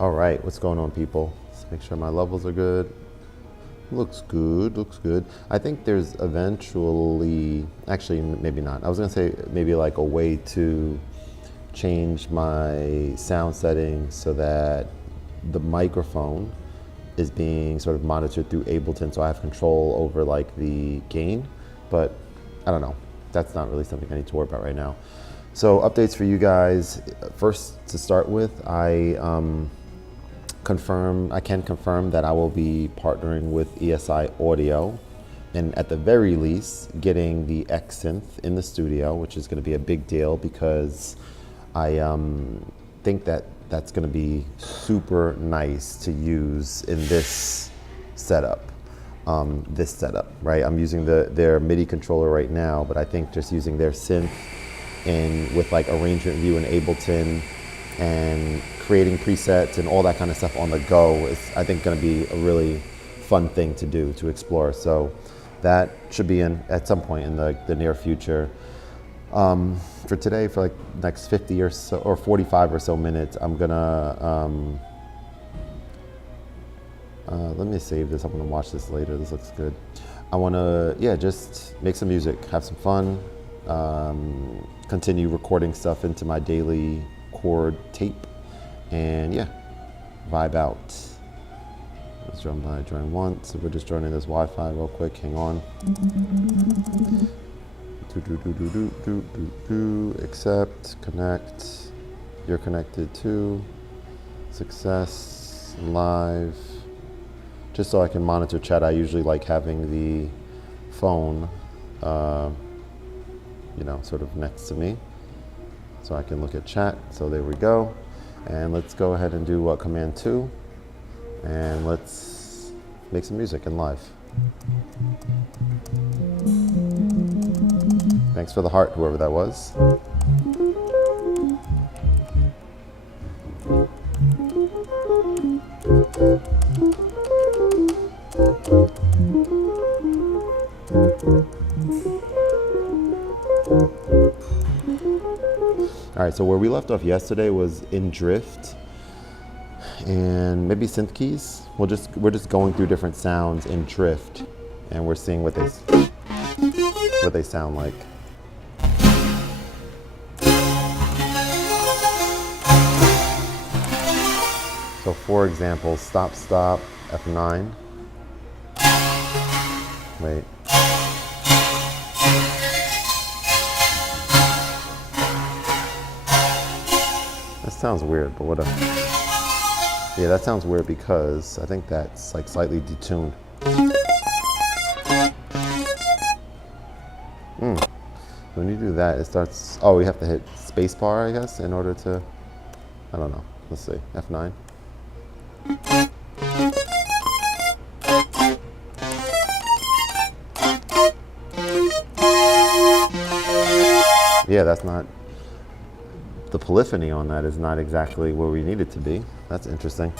All right, what's going on, people? Let's make sure my levels are good. Looks good, looks good. I think there's eventually, actually, maybe not. I was gonna say maybe like a way to change my sound settings so that the microphone is being sort of monitored through Ableton, so I have control over like the gain, but I don't know. That's not really something I need to worry about right now. So updates for you guys. First, to start with, I can confirm that I will be partnering with ESI Audio, and at the very least, getting the X synth in the studio, which is going to be a big deal because I think that that's going to be super nice to use in this setup. Right? I'm using their MIDI controller right now, but I think just using their synth and with like arrangement view in Ableton and creating presets and all that kind of stuff on the go is, I think, going to be a really fun thing to do, to explore. So that should be in at some point in the near future. For today, for like next 50 or so, or 45 or so minutes, I'm gonna, let me save this. I'm gonna watch this later. This looks good. I wanna, just make some music, have some fun, continue recording stuff into my daily chord tape, and vibe out. Let's join once. So we're just joining this Wi-Fi real quick. Hang on. Accept, connect. You're connected to. Success, live. Just so I can monitor chat, I usually like having the phone, sort of next to me, so I can look at chat. So there we go. And let's go ahead and do Command 2, and let's make some music in live. Thanks for the heart, whoever that was. All right, so where we left off yesterday was in drift and maybe synth keys. We're just going through different sounds in drift, and we're seeing what they sound like. So for example, stop, F9. Wait. That sounds weird, but whatever. Yeah, that sounds weird because I think that's like slightly detuned. When you do that, it starts, we have to hit spacebar, I guess, in order to, I don't know. Let's see, F9. Yeah, that's not, the polyphony on that is not exactly where we need it to be. That's interesting.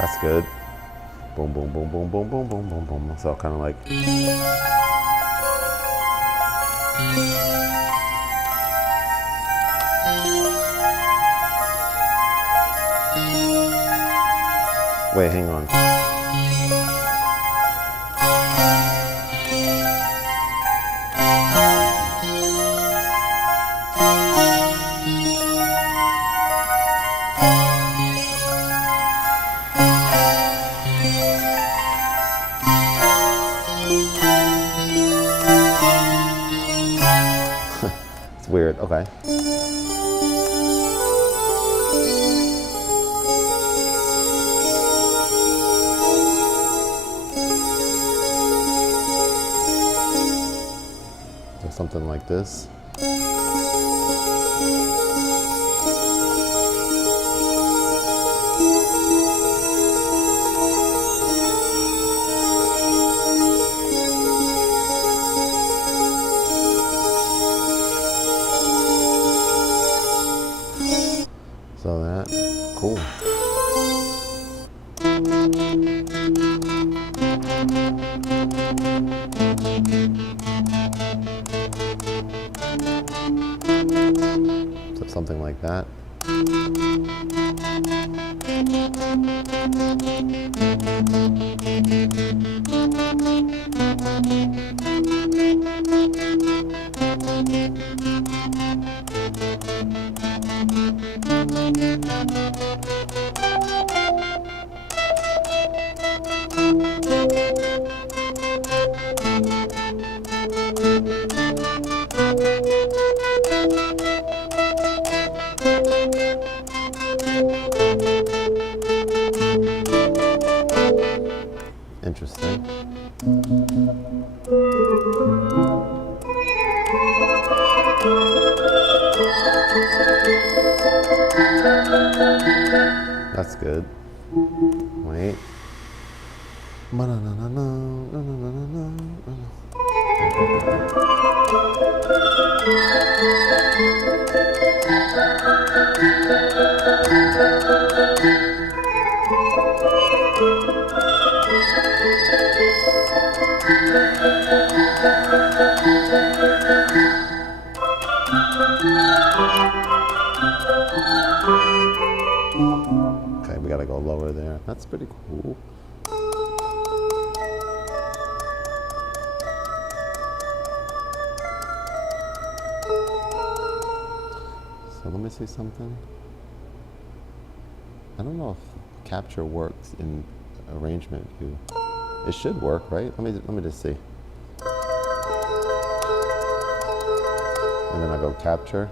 That's good. Boom, boom, boom, boom, boom, boom, boom, boom, boom. So kind of like. Wait, hang on. It's weird, okay. Something like this. So that, cool. something like that. Interesting. That's good. Wait. Okay, we gotta go lower there. That's pretty cool. So let me see something. I don't know if capture works in arrangement view. It should work, right? Let me just see. And then I go capture.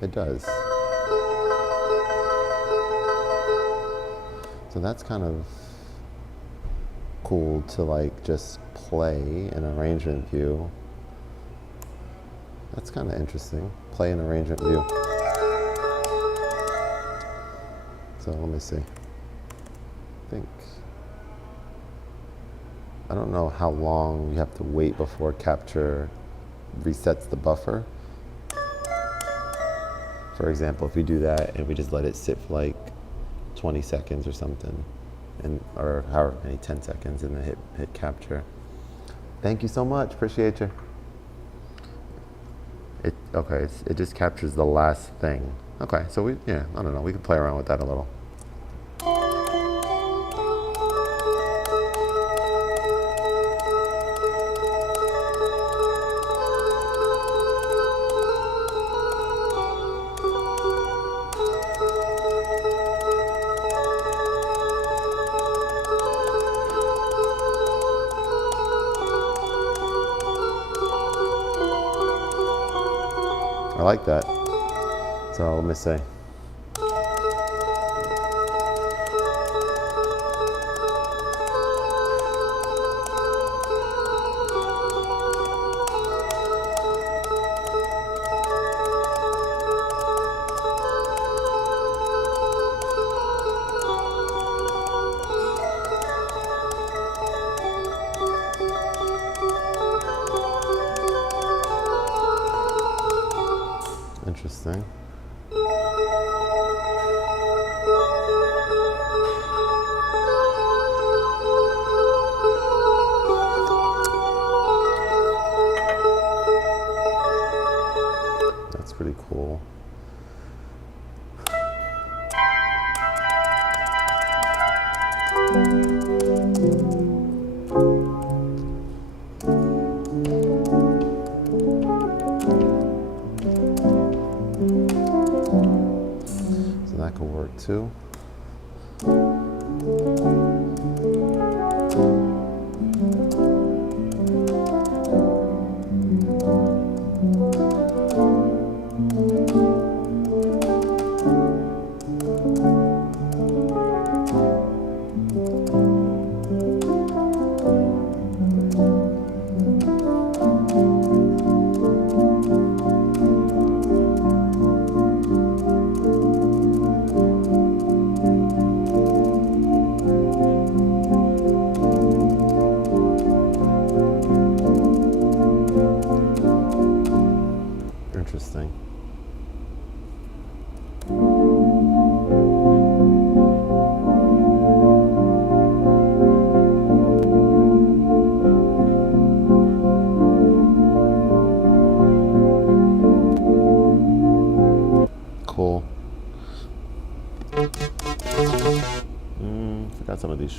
It does. So that's kind of cool to like just play in arrangement view. That's kind of interesting. Play in arrangement view. So let me see. I don't know how long you have to wait before capture resets the buffer. For example, if we do that and we just let it sit for like 20 seconds or something, or however many, 10 seconds, and then hit capture. Thank you so much, appreciate you. Okay, it just captures the last thing. Okay, so I don't know, we can play around with that a little. I like that. So let me see. Interesting. That's pretty cool. That could work too. Interesting.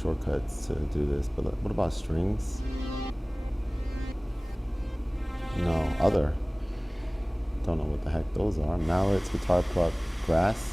shortcuts to do this, but what about strings? No, other. Don't know what the heck those are. Mallets, guitar pluck, grass.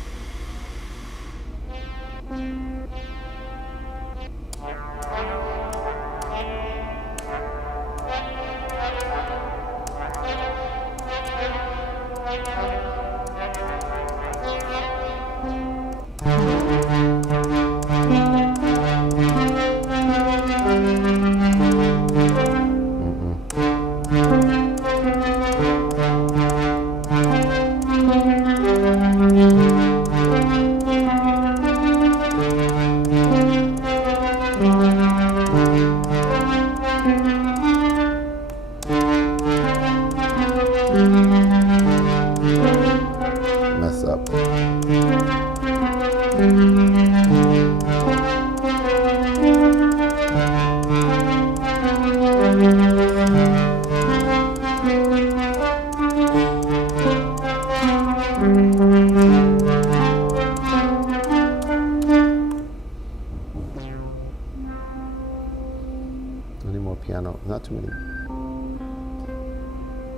Mess up. Any more piano? Not too many.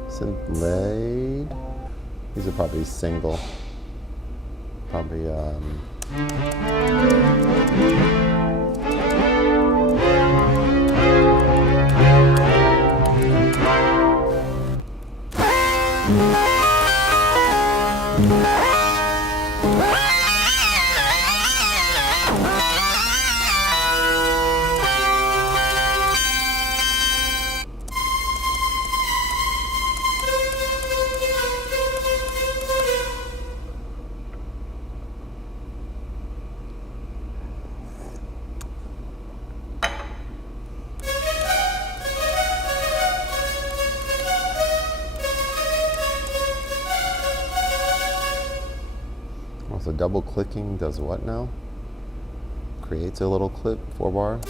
Synth lead. These are probably single. Probably so double clicking does what now? Creates a little clip, 4 bar.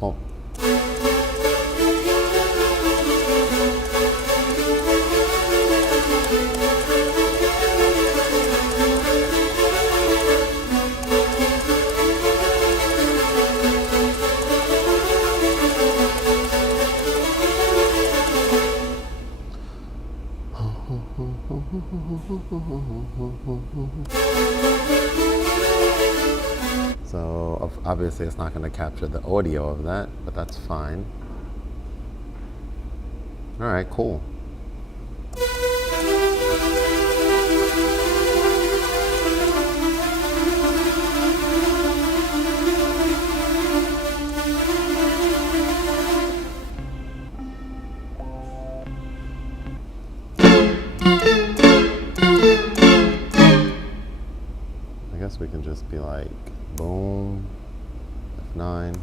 Oh. So obviously it's not going to capture the audio of that, but that's fine. All right, cool. I guess we can just be like, boom, F9.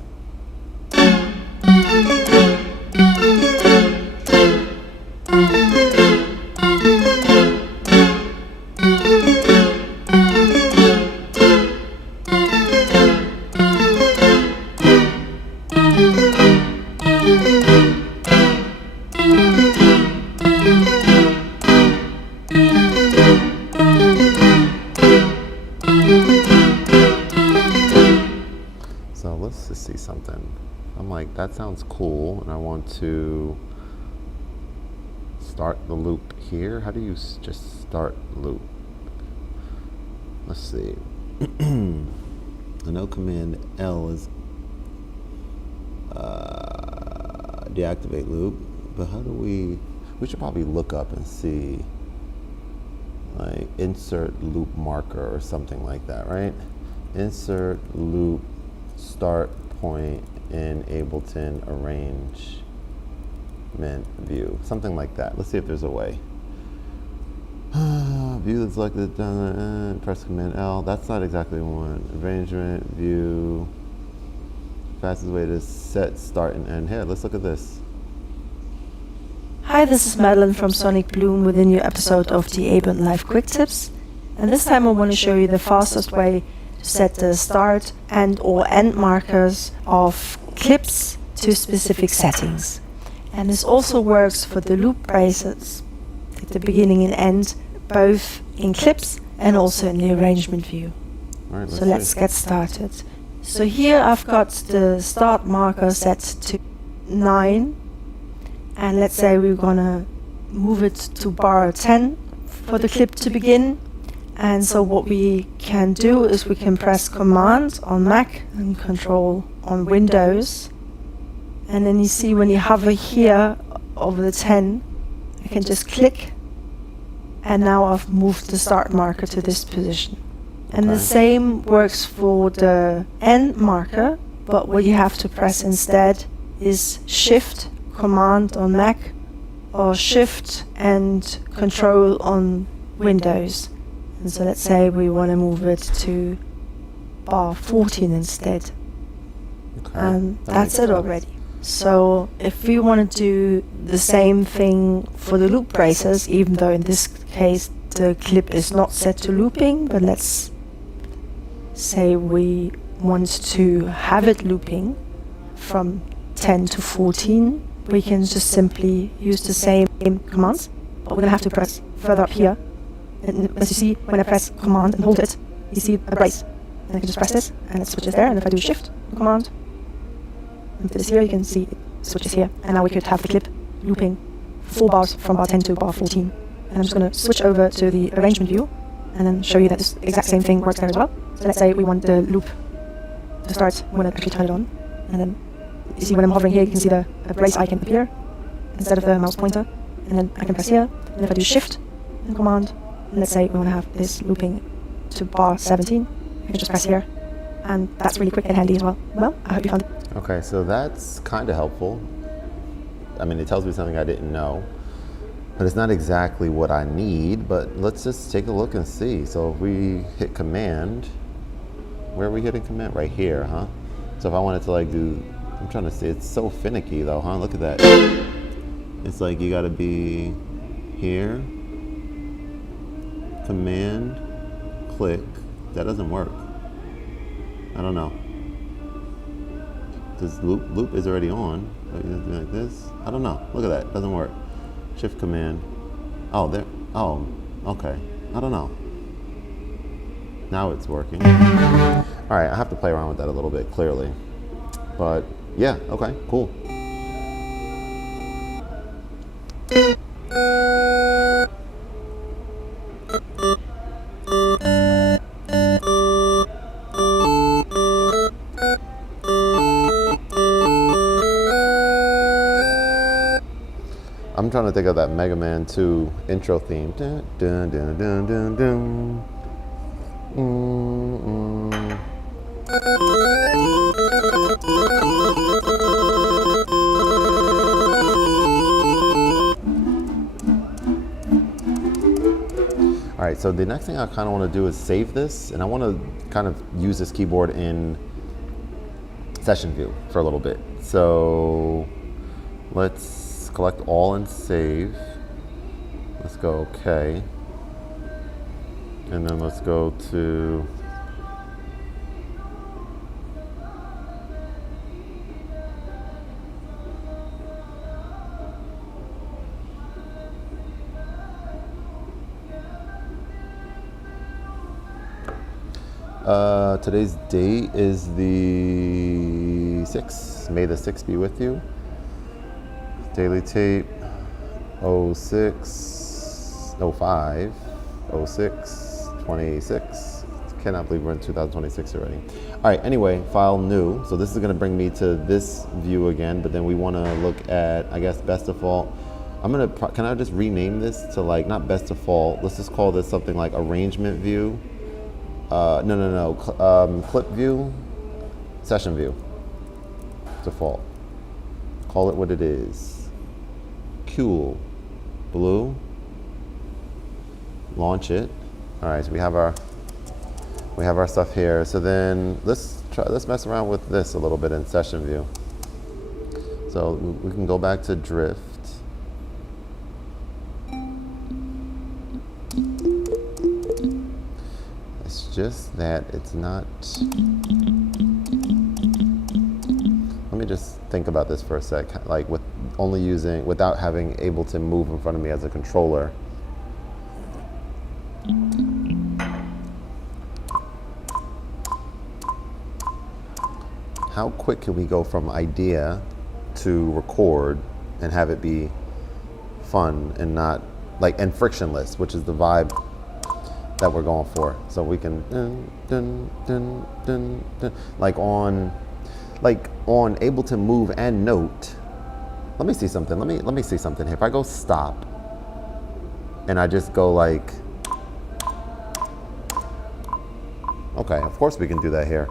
So let's just see something. I'm like, that sounds cool, and I want to start the loop here. How do you just start loop? Let's see. I know Command L is deactivate loop, but how do we should probably look up and see, like insert loop marker or something like that, right? Insert loop start point in Ableton arrangement view, something like that. Let's see if there's a way. View that's selected, press Command L. That's not exactly one. Arrangement view. Fastest way to set start and end. Here, let's look at this. Hi Hi, this is Madeline from Sonic Bloom with a new episode of the Ableton Live Quick Tips. And this time I want to show you the fastest way to set the start and or end markers of clips to specific settings. And this also works for the loop braces, like the beginning and end, both in clips and also in the arrangement view. Right, so let's get started. So here I've got the start marker set to 9. And let's say we're gonna move it to bar 10 for the clip to begin. And so what we can do is we can press Command on Mac and Control on Windows. And then you see when you hover here over the 10, I can just click. And now I've moved the start marker to this position. And the same works for the end marker, but what you have to press instead is Shift Command on Mac or Shift and Control on Windows. And so let's say we want to move it to bar 14 instead. And that's it already. So if we want to do the same thing for the loop braces, even though in this case the clip is not set to looping, but let's say we want to have it looping from 10 to 14, we can just simply use the same commands, but we're going to have to press further up here. And as you see, when I press Command and hold it, you see a brace. And I can just press this, and it switches there. And if I do Shift and Command, and this here, you can see it switches here. And now we could have the clip looping 4 bars from bar 10 to bar 14. And I'm just going to switch over to the arrangement view, and then show you that this exact same thing works there as well. So let's say we want the loop to start. I'm going to actually turn it on, and then you see when I'm hovering here, you can see the brace icon appear instead of the mouse pointer. And then I can press here, and if I do Shift and Command, and let's say we want to have this looping to bar 17, I can just press here, and that's really quick and handy as well. Well, I hope you found it. Okay, so that's kind of helpful. I mean, it tells me something I didn't know, but it's not exactly what I need, but let's just take a look and see. So if we hit Command, where are we hitting Command? Right here, huh? So if I wanted to like do, I'm trying to see, it's so finicky though, huh? Look at that. It's like you gotta be here, Command, click. That doesn't work. I don't know. This loop is already on. Like this. I don't know. Look at that. Doesn't work. Shift Command. Oh, there. Oh, okay. I don't know. Now it's working. All right, I have to play around with that a little bit, clearly. But yeah, okay, cool. I'm trying to think of that Mega Man 2 intro theme. Dun, dun, dun, dun, dun, dun. All right, so the next thing I kind of want to do is save this, and I want to kind of use this keyboard in session view for a little bit. So let's collect all and save. Let's go OK. And then let's go to today's date is the 6th. May the 6th be with you. Daily tape 06, 05, 06, 26. Cannot believe we're in 2026 already. All right, anyway, file new. So this is gonna bring me to this view again, but then we wanna look at, I guess, best default. Can I just rename this to like, not best default, let's just call this something like arrangement view. Clip view, session view, default. Call it what it is. Cool, blue, launch it. All right, so we have our stuff here. So then let's mess around with this a little bit in session view. So we can go back to drift. It's just that it's not. Let me just think about this for a sec. Like with only using, without having Ableton move in front of me as a controller. How quick can we go from idea to record and have it be fun and not like, and frictionless, which is the vibe that we're going for. So we can like on Ableton Move and Note. Let me see something. Let me see something here. If I go stop and I just go like, okay, of course we can do that here.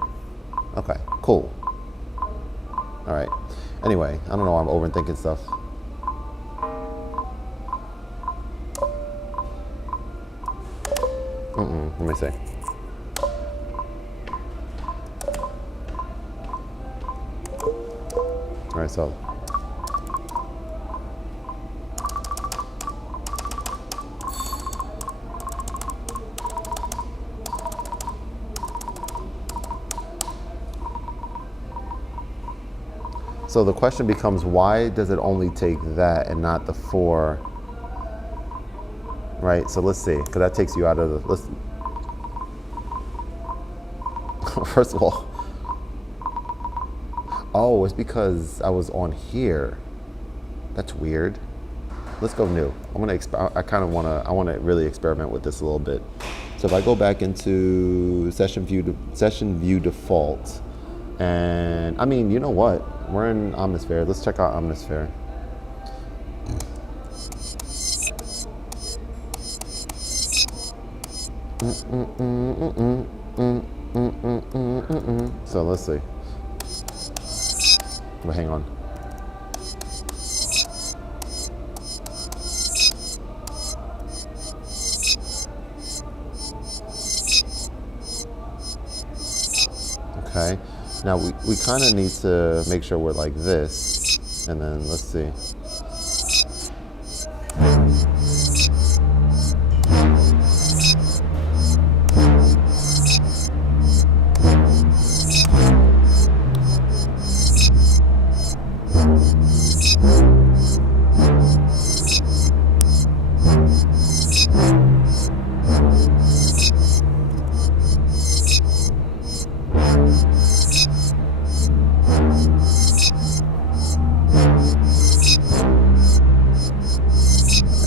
Okay, cool. All right. Anyway, I don't know why I'm overthinking stuff. Let me see. All right, so. So the question becomes, why does it only take that and not the 4? Right, so let's see, because that takes you out of the, let's, first of all, oh, it's because I was on here. That's weird. Let's go new. I want to really experiment with this a little bit. So if I go back into session view default, and I mean, you know what? We're in Omnisphere. Let's check out Omnisphere. So let's see. Well, hang on. Okay. Now we kind of need to make sure we're like this, and then let's see.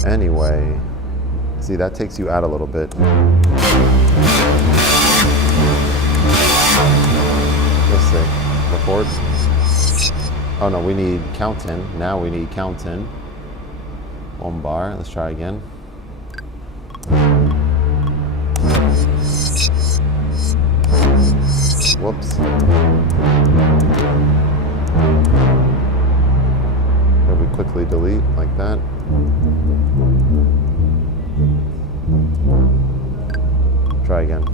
Anyway, see, that takes you out a little bit. Let's see, record. Oh no, we need count in. Now we need count in. 1 bar, let's try again. Whoops. If we quickly delete like that. Try again.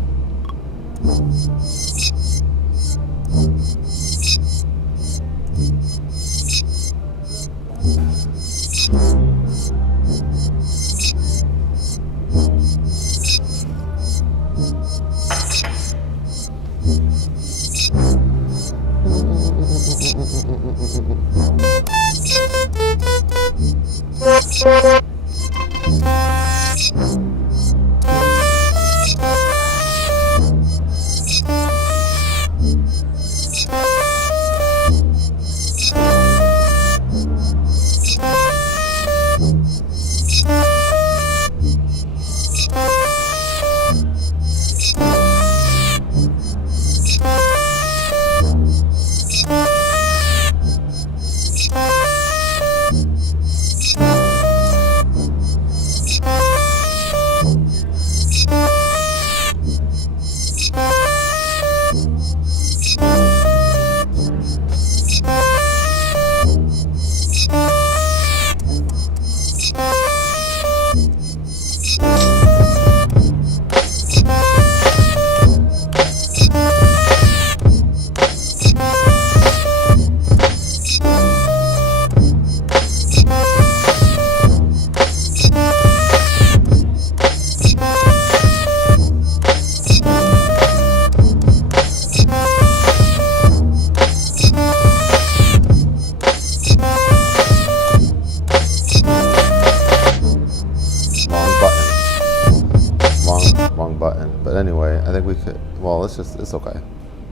Well, it's okay.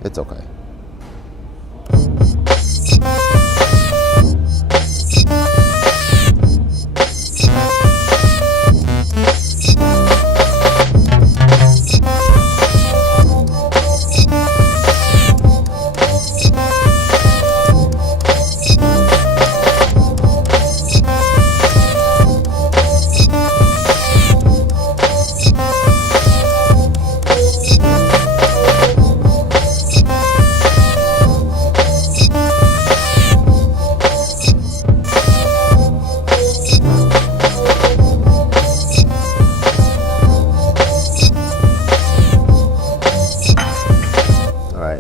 It's okay.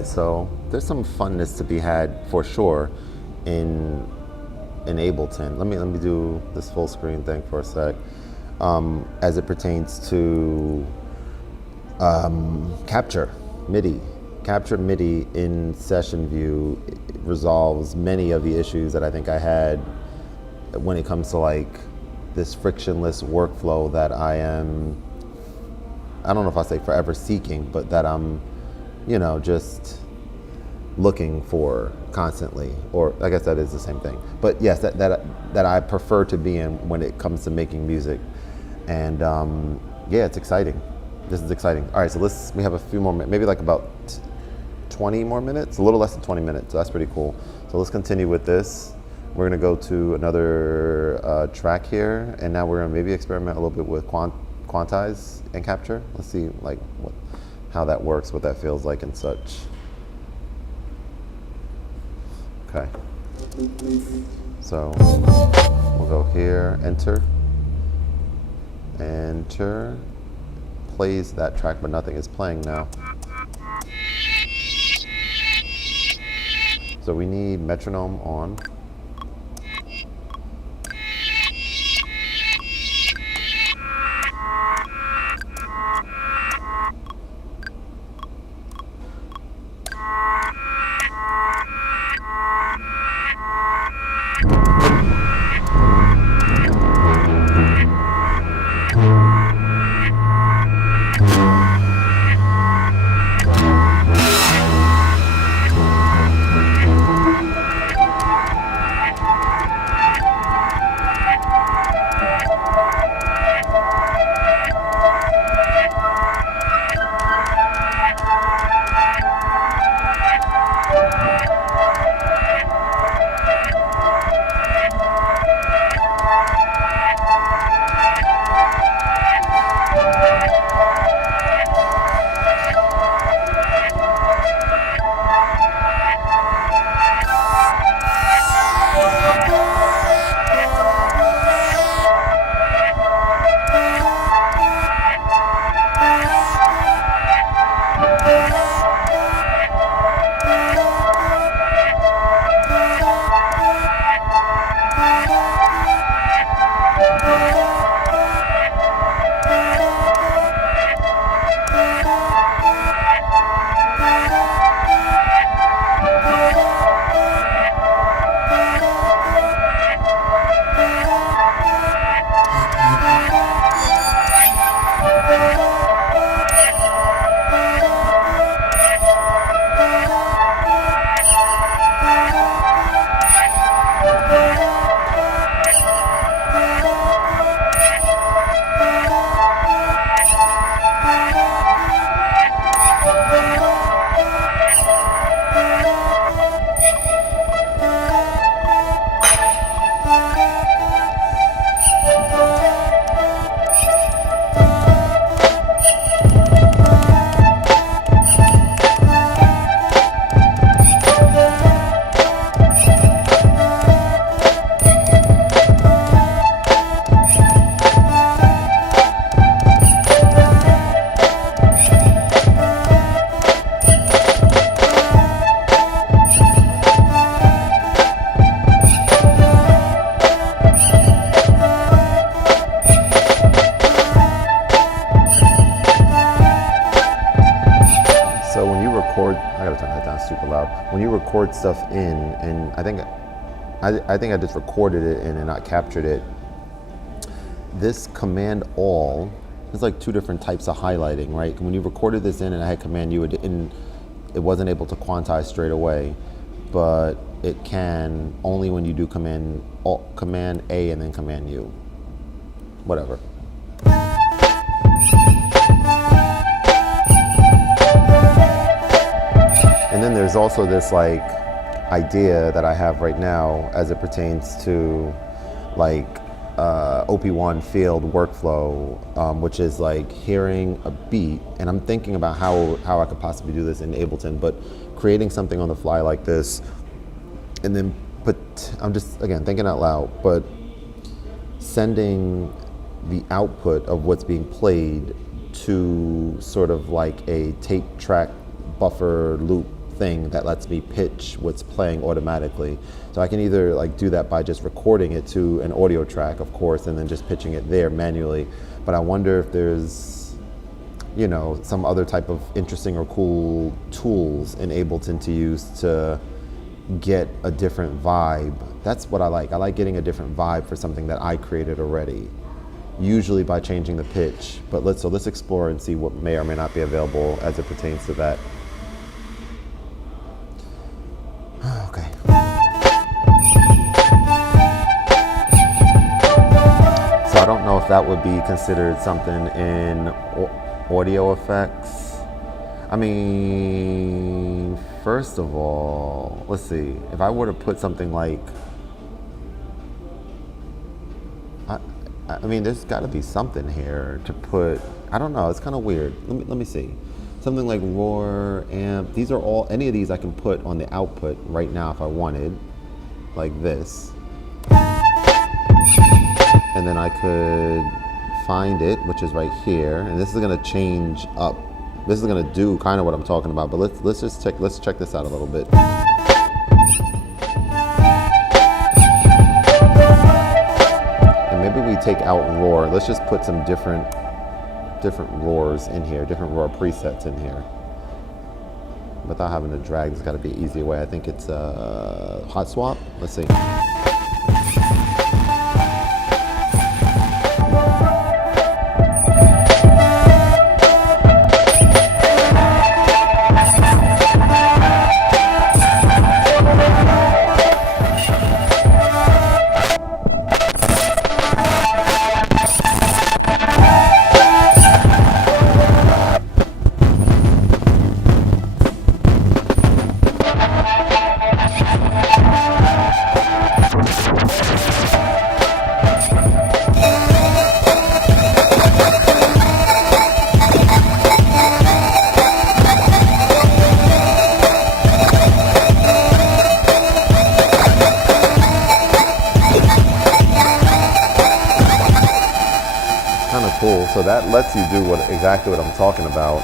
So there's some funness to be had for sure in Ableton. Let me do this full screen thing for a sec. As it pertains to capture MIDI. Capture MIDI in session view resolves many of the issues that I think I had when it comes to like this frictionless workflow that I don't know if I say forever seeking, but that I'm, just looking for constantly, or I guess that is the same thing. But yes, that I prefer to be in when it comes to making music. And yeah, it's exciting. This is exciting. All right, so we have a few more minutes, maybe like about 20 more minutes, a little less than 20 minutes. So that's pretty cool. So let's continue with this. We're gonna go to another track here, and now we're gonna maybe experiment a little bit with quantize and capture. Let's see like how that works, what that feels like and such. Okay. So we'll go here, enter. Enter. Plays that track, but nothing is playing now. So we need metronome on. When you record stuff in, and I think I just recorded it in and not captured it. This Command All there's like two different types of highlighting, right? When you recorded this in and I had Command U, it wasn't able to quantize straight away, but it can only when you do Command A and then Command U. Whatever. And then there's also this like idea that I have right now as it pertains to like OP1 field workflow, which is like hearing a beat, and I'm thinking about how I could possibly do this in Ableton, but creating something on the fly like this, and then I'm just again thinking out loud, but sending the output of what's being played to sort of like a tape track buffer loop thing that lets me pitch what's playing automatically. So I can either like do that by just recording it to an audio track, of course, and then just pitching it there manually. But I wonder if there's, you know, some other type of interesting or cool tools in Ableton to use to get a different vibe. That's what I like. I like getting a different vibe for something that I created already, usually by changing the pitch. But let's explore and see what may or may not be available as it pertains to that. Okay. So I don't know if that would be considered something in audio effects. I mean, first of all, let's see. If I were to put something like, I mean, there's got to be something here to put. I don't know. It's kind of weird. Let me see. Something like roar, amp. These are all, any of these I can put on the output right now if I wanted, like this. And then I could find it, which is right here. And this is gonna change up. This is gonna do kind of what I'm talking about, but let's check this out a little bit. And maybe we take out roar. Let's just put some different roars in here, different roar presets in here. Without having to drag, there's got to be an easier way. I think it's hot swap. Let's see. Cool. So that lets you do exactly what I'm talking about.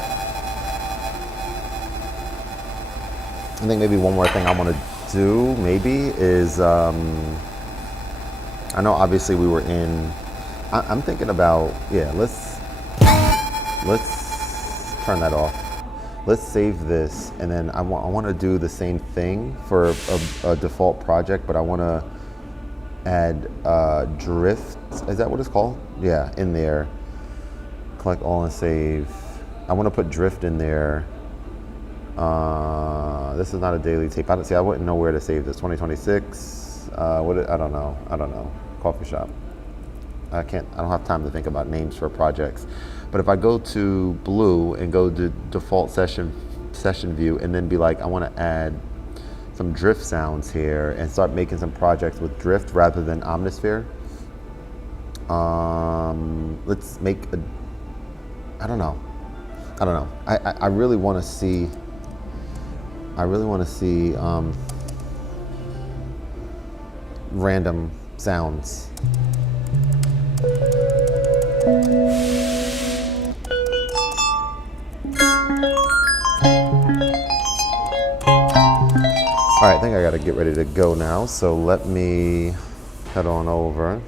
I think maybe one more thing I want to do maybe is, I know obviously we were in, I'm thinking about, yeah, let's turn that off. Let's save this, and then I want to do the same thing for a default project, but I want to add drift, is that what it's called? Yeah, in there. Collect all and save. I want to put drift in there. This is not a daily tape. I wouldn't know where to save this. 2026. I don't know. Coffee shop. I don't have time to think about names for projects. But if I go to Blue and go to default session view, and then be like, I want to add some drift sounds here and start making some projects with drift rather than Omnisphere. Let's make a, I don't know. I really want to see. Random sounds. All right, I think I got to get ready to go now. So let me head on over.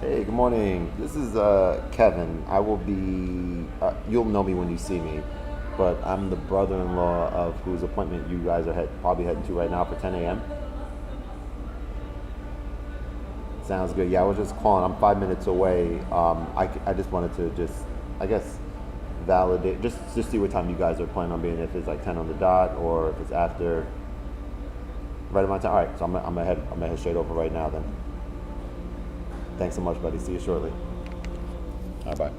Hey, Hey, good morning. This is Kevin. I will be, you'll know me when you see me, but I'm the brother-in-law of whose appointment you guys are probably heading to right now for 10 a.m. Sounds good. Yeah, I was just calling. I'm 5 minutes away. I just wanted to I guess, validate, just see what time you guys are planning on being, if it's like 10 on the dot or if it's after, right around time. All right, so I'm gonna head straight over right now then. Thanks so much, buddy. See you shortly. All right, bye.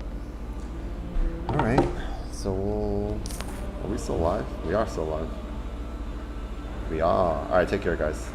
All right, so are we still live? We are still live. We are. All right, take care, guys.